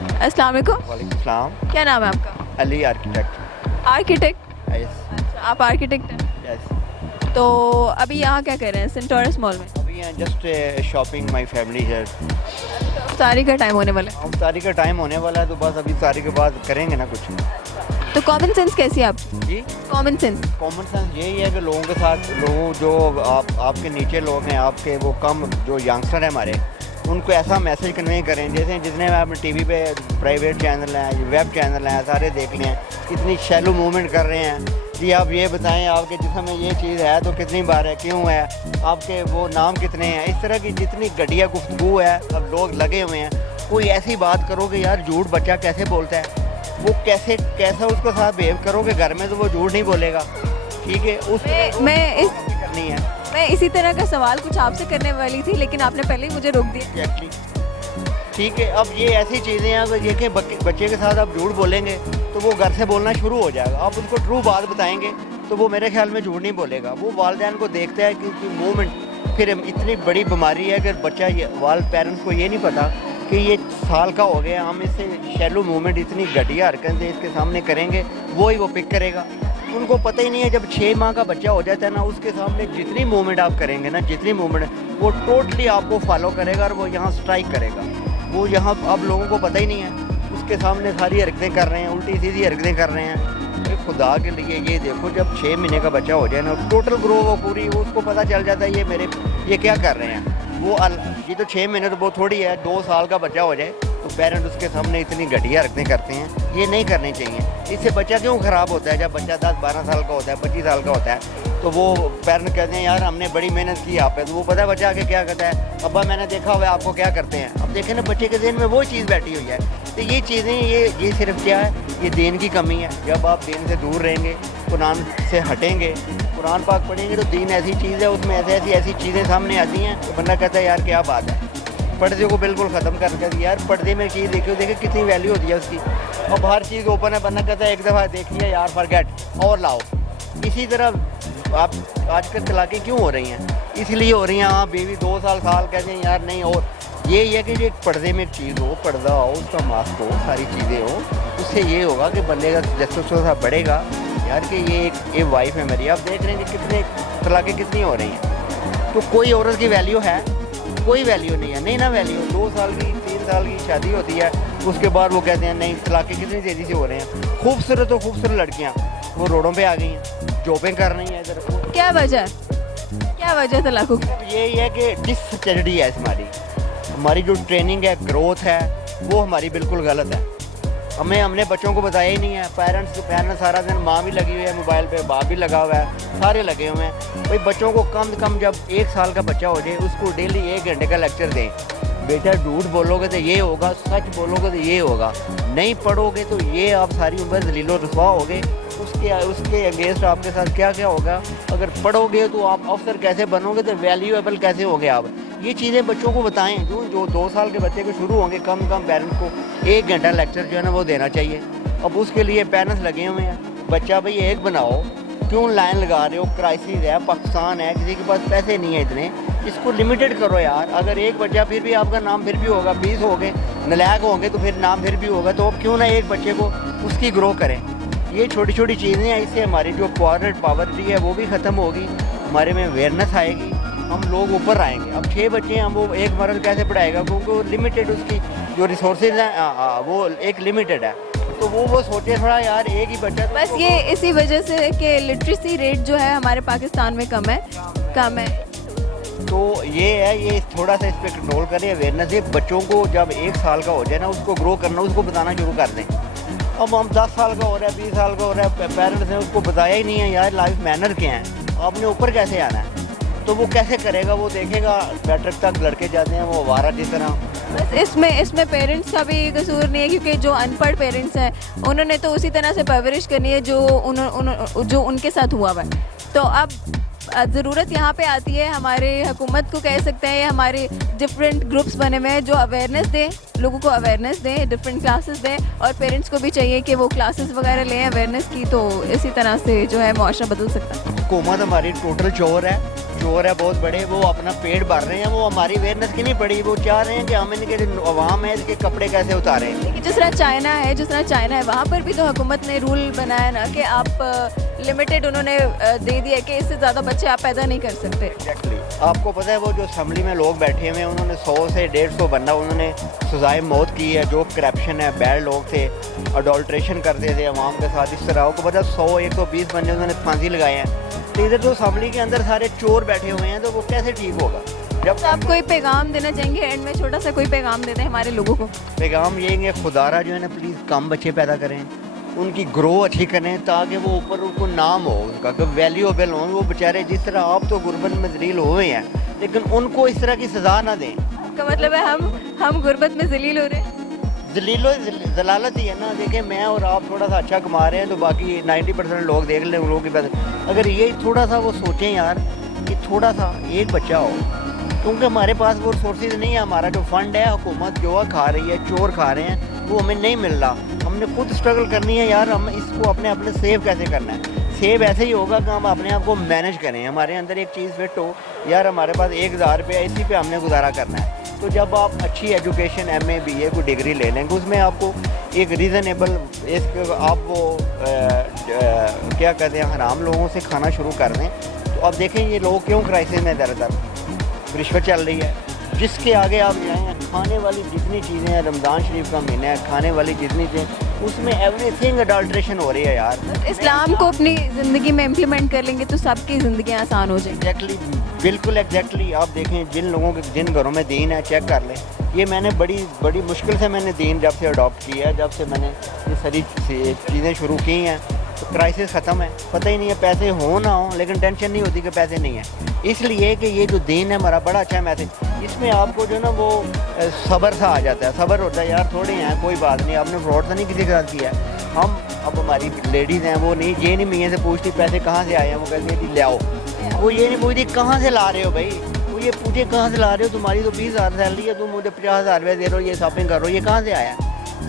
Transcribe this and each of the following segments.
अस्सलाम वालेकुम। वालेकुम सलाम। क्या नाम है आपका? अली आर्किटेक्ट। आर्किटेक्ट। यस अच्छा, आप आर्किटेक्ट हैं। यस। तो अभी यहाँ क्या कर रहे हैं सेंटोरस मॉल में? अभी यहाँ जस्ट शॉपिंग माई फैमिली है। तो इफ्तारी का टाइम होने वाला है, अब तारीख का टाइम होने वाला है तो बस अभी तारीख के बाद करेंगे ना कुछ। तो कॉमन सेंस कैसी है आप? जी, कॉमन सेंस कॉमन सेंस यही है कि लोगों के साथ लोग जो आपके नीचे लोग हैं, आपके वो कम जो यंगस्टर हैं हमारे, उनको ऐसा मैसेज कन्वे करें जैसे जितने आप टीवी पे प्राइवेट चैनल हैं, वेब चैनल हैं, सारे देख लें, इतनी शैलो मूवमेंट कर रहे हैं। जी आप ये बताएं आपके जिस्म में ये चीज़ है तो कितनी बार है, क्यों है, आपके वो नाम कितने हैं, इस तरह की जितनी घटिया गुफ्तगू है अब लोग लगे हुए हैं। कोई ऐसी बात करो कि यार झूठ बच्चा कैसे बोलता है, वो कैसा उसके साथ बिहेव करो कि घर में तो वो झूठ नहीं बोलेगा। ठीक है, उस करनी है। मैं इसी तरह का सवाल कुछ आपसे करने वाली थी, लेकिन आपने पहले ही मुझे रोक दिया। ठीक है, अब ये ऐसी चीज़ें हैं अगर ये कि बच्चे के साथ आप झूठ बोलेंगे तो वो घर से बोलना शुरू हो जाएगा। आप उसको ट्रू बात बताएंगे तो वो मेरे ख्याल में झूठ नहीं बोलेगा। वो वालिदैन को देखता है कि मूवमेंट फिर इतनी बड़ी बीमारी है कि बच्चा पेरेंट्स को ये नहीं पता कि ये साल का हो गया, हम इससे शैलो मूवमेंट इतनी घटिया हरकतें इसके सामने करेंगे वो पिक करेगा। उनको पता ही नहीं है जब 6 माह का बच्चा हो जाता है ना, उसके सामने जितनी मूवमेंट आप करेंगे ना, जितनी मूवमेंट वो टोटली आपको फॉलो करेगा और वो यहाँ स्ट्राइक करेगा। वो यहाँ अब लोगों को पता ही नहीं है, उसके सामने सारी हरकतें कर रहे हैं, उल्टी सीधी हरकतें कर रहे हैं। अरे खुदा के लिए ये देखो, जब 6 महीने का बच्चा हो जाए ना, टोटल ग्रो वो पूरी उसको पता चल जाता है ये क्या कर रहे हैं। ये तो 6 महीने तो बहुत थोड़ी है, 2 साल का बच्चा हो जाए तो पेरेंट उसके सामने इतनी घटिया हरकतें करते हैं, ये नहीं करनी चाहिए। इससे बच्चा क्यों ख़राब होता है? जब बच्चा 10-12 साल का होता है, 25 साल का होता है, तो वो पेरेंट कहते हैं यार हमने बड़ी मेहनत की आप पे, तो वो पता है बच्चा आके क्या कहता है, अब्बा मैंने देखा हुआ है आपको क्या करते हैं। अब देखें ना, बच्चे के ज़हन में वो चीज़ बैठी हुई है। तो ये चीज़ें ये सिर्फ क्या है, ये दीन की कमी है। जब आप दीन से दूर रहेंगे, कुरान से हटेंगे, कुरान पाक पढ़ेंगे तो दीन ऐसी चीज़ है, उसमें ऐसी चीज़ें सामने आती हैं तो बंदा कहता है यार क्या बात है। पर्दे को बिल्कुल ख़त्म कर दिया यार, पर्दे में चीज़ देखे कितनी वैल्यू होती है उसकी। अब हर चीज़ ओपन है, बंदा कहता है एक दफ़ा देखिए यार फॉरगेट और लाओ। इसी तरह आप आजकल तलाक़ें क्यों हो रही हैं? इसलिए हो रही हैं, हाँ बेबी 2 साल कहते हैं यार नहीं। और ये है कि एक पर्दे में एक चीज़ हो, पर्दा हो, उसका मास्क हो, सारी चीज़ें हो, उससे ये होगा कि बंदे का जस्टिस बढ़ेगा यार कि ये वाइफ है मेरी। आप देख रहे हैं कि कितने तलाक़ें कितनी हो रही हैं। तो कोई औरत की वैल्यू है? कोई वैल्यू नहीं है, नहीं ना वैल्यू। 2 साल की 3 साल की शादी होती है, उसके बाद वो कहते हैं नहीं। तलाक़ें कितनी तेज़ी से हो रहे हैं। खूबसूरत लड़कियाँ वो रोडों पे आ गई हैं, जॉबें कर रही हैं इधर। क्या वजह तलाक़ों की? यही है कि डिसस्टडी है हमारी जो ट्रेनिंग है, ग्रोथ है, वो हमारी बिल्कुल गलत है। हमने बच्चों को बताया ही नहीं है। पेरेंट्स सारा दिन, माँ भी लगी हुई है मोबाइल पे, बाप भी लगा हुआ है, सारे लगे हुए हैं। भाई बच्चों को कम से कम जब 1 साल का बच्चा हो जाए उसको डेली 1 घंटे का लेक्चर दें। बेटा झूठ बोलोगे तो ये होगा, सच बोलोगे तो ये होगा, नहीं पढ़ोगे तो ये आप सारी उम्र दलीलो रसवा होगे। उसके अगेंस्ट आपके साथ क्या क्या होगा। अगर पढ़ोगे तो आप अफसर कैसे बनोगे, तो वैल्यूएबल कैसे होगे आप। ये चीज़ें बच्चों को बताएं। जो 2 साल के बच्चे के शुरू होंगे, कम पेरेंट्स को 1 घंटा लेक्चर जो है ना वो देना चाहिए। अब उसके लिए पेरेंट्स लगे हुए हैं, बच्चा भाई एक बनाओ, क्यों लाइन लगा रहे हो? क्राइसिस है, पाकिस्तान है, किसी के पास पैसे नहीं है इतने, इसको लिमिटेड करो यार। अगर एक बच्चा फिर भी आपका नाम फिर भी होगा, 20 हो गए नलायक होंगे तो फिर नाम फिर भी होगा, तो अब क्यों ना एक बच्चे को उसकी ग्रो करें। ये छोटी छोटी चीज़ें हैं, इससे हमारी जो पॉवर्टी है वो भी ख़त्म होगी, हमारे में अवेयरनेस आएगी, हम लोग ऊपर आएंगे। अब 6 बच्चे हैं, वो एक मर्द कैसे पढ़ाएगा? क्योंकि वो लिमिटेड, उसकी जो रिसोर्सेज हैं वो एक लिमिटेड है। तो वो सोचे थोड़ा यार एक ही बच्चा। बस ये इसी वजह से कि लिटरेसी रेट जो है हमारे पाकिस्तान में कम है। तो ये है, ये थोड़ा सा इस पर कंट्रोल करें, अवेयरनेस है। बच्चों को जब 1 साल का हो जाए ना, उसको ग्रो करना, उसको बताना शुरू कर दें। अब हम 10 साल का हो रहा है, 20 साल का हो रहा है, पेरेंट्स ने उसको बताया ही नहीं है यार लाइफ मैनर क्या है, आपने ऊपर कैसे आना है। तो वो कैसे करेगा? वो देखेगा मैट्रिक तक लड़के जाते हैं वो आवारा जिस तरह। बस इसमें पेरेंट्स का भी कसूर नहीं है, क्योंकि जो अनपढ़ पेरेंट्स हैं उन्होंने तो उसी तरह से परवरिश करनी है जो उनके साथ हुआ हुआ है। तो अब ज़रूरत यहाँ पे आती है, हमारे हुकूमत को कह सकते हैं, हमारे डिफरेंट ग्रुप्स बने हुए हैं जो अवेयरनेस दें, लोगों को अवेयरनेस दें, डिफरेंट क्लासेस दें, और पेरेंट्स को भी चाहिए कि वो क्लासेस वगैरह लें अवेयरनेस की, तो इसी तरह से जो है मुआशरा बदल सकता है। हुकूमत हमारी टोटल चोर है बहुत बड़े, वो अपना पेट भर रहे हैं, वो हमारी अवेयरनेस की नहीं पड़ी, वो चाह रहे हैं कि हम इनके जो अवाम है इसके कपड़े कैसे उतारें। लेकिन जिस तरह चाइना है वहाँ पर भी तो हुकूमत ने रूल बनाया ना कि आप लिमिटेड उन्होंने दे दिया कि इससे ज़्यादा बच्चे आप पैदा नहीं कर सकते। एग्जैक्टली आपको पता है वो जो असम्बली में लोग बैठे हुए हैं उन्होंने 100 से 150 बंदा उन्होंने सजाए मौत की है, जो करप्शन है, बैड लोग थे, अडल्ट्रेशन करते थे अवाम के साथ, इस तरह आपको पता 100-120 बंदे उन्होंने फांसी लगाए हैं। तो इधर तो असम्बली के अंदर सारे चोर बैठे हुए हैं, तो वो कैसे ठीक होगा? जब तो आप कोई पैगाम देना चाहेंगे एंड में, छोटा सा कोई पैगाम देते हैं हमारे लोगों को? पैगाम ये है खुदारा जो है ना प्लीज़ कम बच्चे पैदा करें, उनकी ग्रो अच्छी करें ताकि वो ऊपर उनको नाम हो उनका, कि वैल्यूएबल हो वो बेचारे। जिस तरह आप तो गुर्बत में जलील हुए हैं, लेकिन उनको इस तरह की सज़ा ना दें। का मतलब है हम गुर्बत में जलील हो रहे हैं? जलालत ही है ना। देखें मैं और आप थोड़ा सा अच्छा कमा रहे हैं तो बाकी 90% लोग देख लें लोगों के पास। अगर ये थोड़ा सा वो सोचें यार कि थोड़ा सा एक बच्चा हो, क्योंकि हमारे पास वो रिसोर्सेज नहीं है। हमारा जो फंड है हुकूमत जो खा रही है, चोर खा रहे हैं, वो हमें नहीं मिल रहा। हमने खुद स्ट्रगल करनी है यार, हम इसको अपने सेव कैसे करना है। सेव ऐसे ही होगा कि हम अपने आप को मैनेज करें, हमारे अंदर एक चीज़ फिट हो यार, हमारे पास 1000 रुपया इसी पे हमने गुजारा करना है। तो जब आप अच्छी एजुकेशन MA BA को डिग्री ले लेंगे, उसमें आपको एक रीज़नेबल आप वो क्या कहते हैं हराम लोगों से खाना शुरू कर दें, तो अब देखें ये लोग क्यों क्राइसिस में दर रिश्वत चल रही है। जिसके आगे आप जाएँ, खाने वाली जितनी चीज़ें हैं, रमज़ान शरीफ का महीना है, खाने वाली जितनी चीज़ें, उसमें एवरीथिंग अडल्ट्रेशन हो रही है यार। इस्लाम को अपनी ज़िंदगी में इम्प्लीमेंट कर लेंगे तो सबकी ज़िंदगी आसान हो जाएगी। एग्जैक्टली, बिल्कुल एग्जैक्टली। आप देखें जिन घरों में दीन है, चेक कर लें। ये मैंने बड़ी मुश्किल से मैंने दीन जब से अडॉप्ट किया है, जब से मैंने ये सारी चीज़ें शुरू की हैं, तो क्राइसिस ख़त्म है। पता ही नहीं है पैसे हो ना हो, लेकिन टेंशन नहीं होती कि पैसे नहीं है। इसलिए कि ये जो दीन है हमारा बड़ा अच्छा मैसेज, इसमें आपको जो है ना वो सब्र सा आ जाता है। सब्र होता है यार, थोड़े हैं कोई बात नहीं, आपने फ्रॉड तो नहीं किसी के साथ किया है। हम अब हमारी लेडीज़ हैं वो नहीं ये नहीं मियाँ से पूछती पैसे कहाँ से आए हैं, वो कहती है ले आओ। वो ये नहीं पूछती कहाँ से ला रहे हो भाई, वो ये पूछे कहाँ से ला रहे हो, तुम्हारी तो 20,000 सैलरी है, तुम मुझे 50,000 रुपये दे रहे हो, ये शॉपिंग कर रहे हो, ये कहाँ से आया?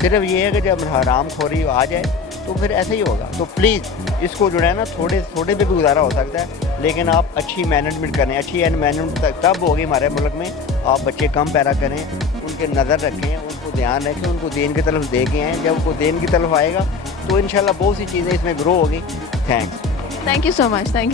सिर्फ ये है कि जब हराम खोरी आ जाए तो फिर ऐसे ही होगा। तो प्लीज़ इसको जो है ना थोड़े पे भी गुजारा हो सकता है, लेकिन आप अच्छी मैनेजमेंट करें। अच्छी एंड मैनेजमेंट तब होगी हमारे मुल्क में, आप बच्चे कम पैदा करें, उनके नज़र रखें, उनको ध्यान रखें, उनको दीन की तरफ दे के आएँ। जब वो दीन की तरफ आएगा तो इंशाल्लाह बहुत सी चीज़ें इसमें ग्रो होगी। Thanks. Thank you so much. Thank you.